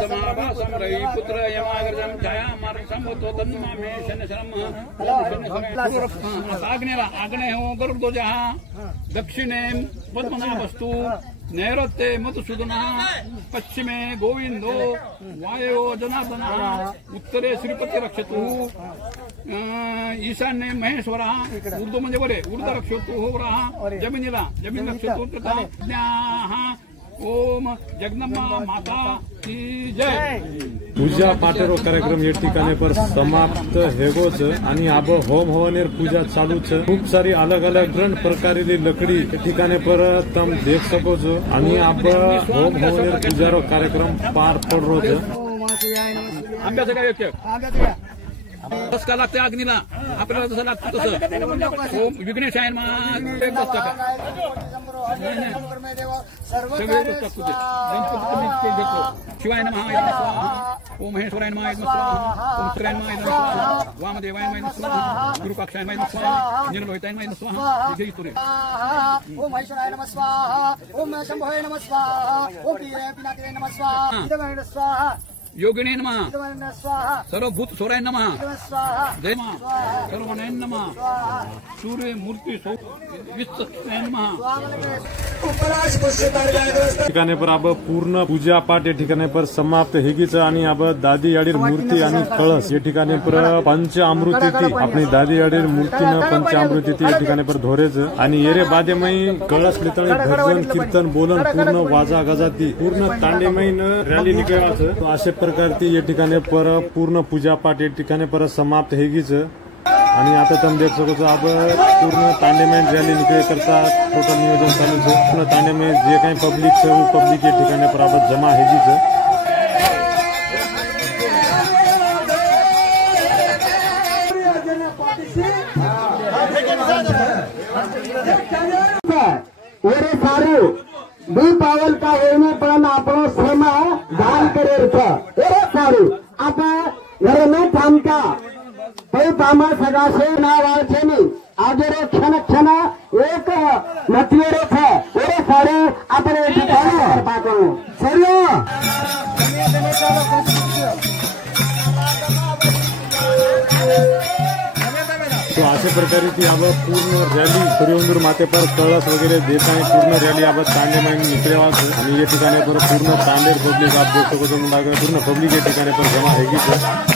समाभासं रविपुत्र यमाग्रजं छायामार्गसंभूतो तन्मामे शनशरमः आग्नेला आग्नेयो गरुडध्वजः दक्षिणे पद्मनाभस्तु नैऋत्ये मधुसूदनः पश्चिमे गोविंदो वायो जनार्दनः उत्तरे श्रीपती रक्षतु ईशान्ये महेश्वरः ऊर्ध्व म्हणजे वरे ऊर्ध्व रक्षतु वरः जमिनीला जमीन रक्षतु तथा ओम जगदंबा माता की जय। पूजा पाठरो कार्यक्रम या ठिकाणी पर समाप्त हेगोच आणि अब होम हवनेर पूजा चालू छ। खूप सारी अलग अलग प्रकारेली लकड़ी ठिकाणे पर तम देख सको छो आणि अब होम हवनेर पूजारो कार्यक्रम पार पडरो छ। आंब्याचं काय व्यक्ती कसं का लागतं अग्नीला आपल्याला जसं लागतं तसं ओम विघ्नेश आहे शिवाय नमः ओम महेश्वराय नमः ओम उत्तराय नमः वामदेवाय नमः गुरुपाक्षाय नमः निर्लोहिताय नमः स्वाहा ओम महेश्वराय नमः स्वाहा ओम शंभोय नमः स्वाहा ओम पिनाकिने नमः स्वाहा योगिने नमः सर्वभूत स्वराय नमः जय मां सर्वनाय नमः सूर्य मूर्ति नमः। ठिकाणी पर अब पूर्ण पूजा पाठ या ठिकाणी पर समाप्त हेगीच आणि अब दादी याडीर मूर्ती आणि कळस या ठिकाणी पर पंचामृती आपली दादी याडीर मूर्तीनं पंचामृती या ठिकाणी पर धोरेच आणि येरे बादेमय कळस लितणी भजन कीर्तन बोलन पूर्ण वाजा गजाती पूर्ण तांडेमय रॅली निकळाच अशा प्रकारती या ठिकाणी पर पूर्ण पूजा पाठ या ठिकाणी पर समाप्त हेगीच आणि आता तुम्ही देख सको अब पूर्ण तांडेमय रॅली निकळे करता टोटल नियोजन चालू है। पूर्ण तांडेमय जे काही पब्लिक है वो पब्लिक या ठिकाणी पर अब जमा हेगीच। ओरे सारू बी पावल का होने पण आपणो श्रमा दान करेल का ओरे सारू आता घरे न थांबता पै पामा सगासे नावाचे नाही आजरे क्षण क्षण एक नतवेरे था ओरे सारू आपण एक ठिकाणी पाठवू सर्व तो अशा प्रकारे ती अब पूर्ण रॅली सूर्यवंदूर माते पर कळस वगैरे देत आहे। पूर्ण रॅली अब तांडेमय निकळेवाच आणि या ठिकाणी पर पूर्ण तांडेर पब्लिक आप देख सको छो पूर्ण पब्लिक या ठिकाणी पर जमा हेगीच।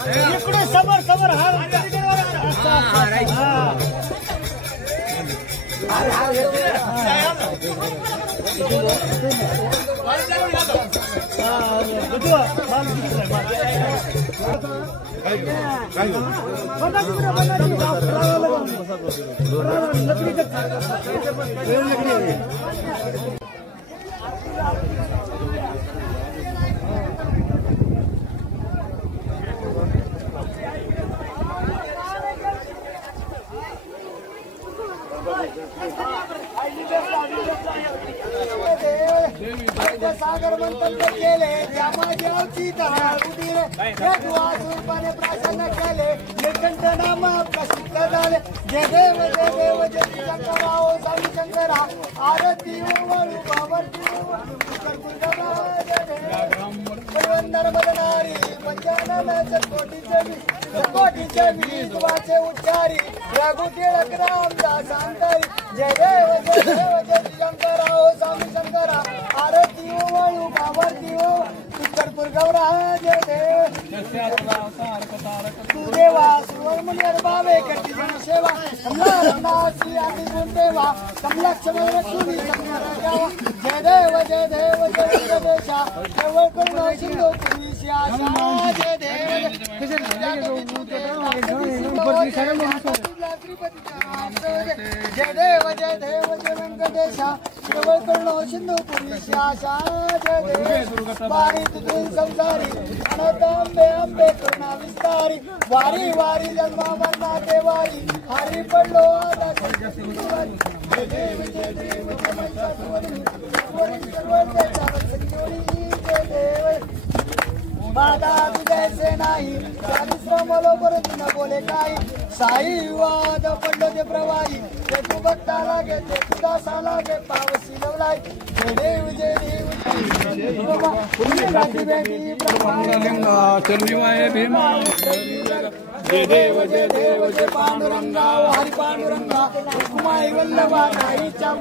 इकडे समोर समोर हा सागर मंतव्य केले त्यामाजी स्वरूपाने प्राशन केले निकंठ नाम प्रसिद्ध झाले जय देव जय देव जय शंकरा ओ स्वामी शंकरा आरती वळू बावरती नर्मदनारी पंचानन कोटीचे तुवाचे उच्चारी रघु टिळक रामदास अंतरी जय देव जय देव जय शंकरा ओ स्वामी शंकरा आरती वळू बावरती उत्तरपूर गौरा जय देव तू देवा सुवर्णमुनियर बावे करती सेवा कमला रत्नासी आदि गुण देवा कमलाक्षमी रक्षुनी जय देव जय देव जय जगदेशा केवळ करुणा सिंधू पुरीशी आशा जय देव जय देव जय देव जय व्यंकटेशा केवळ करुणा सिंधू पुरीशी आशा जय देव वारी तुझी संसारी अनंत अंबे अंबे करुणा विस्तारी वारी वारी जन्मा मरना देवारी हरी पडलो आता जय देव जय देव जय देव बाधा तुझ्याचे नाही स्वामीश्रमलो परत न बोले काही साई वाद पडलो ते प्रवाही ते तू भक्ताला घेते तुझा साला गे पावसी लवलाई जय देव जय देव चरणीवाय भीमा जय देव जय देव जय पांडुरंगा हरी पांडुरंगा कुमाई वल्लभा नाईच्या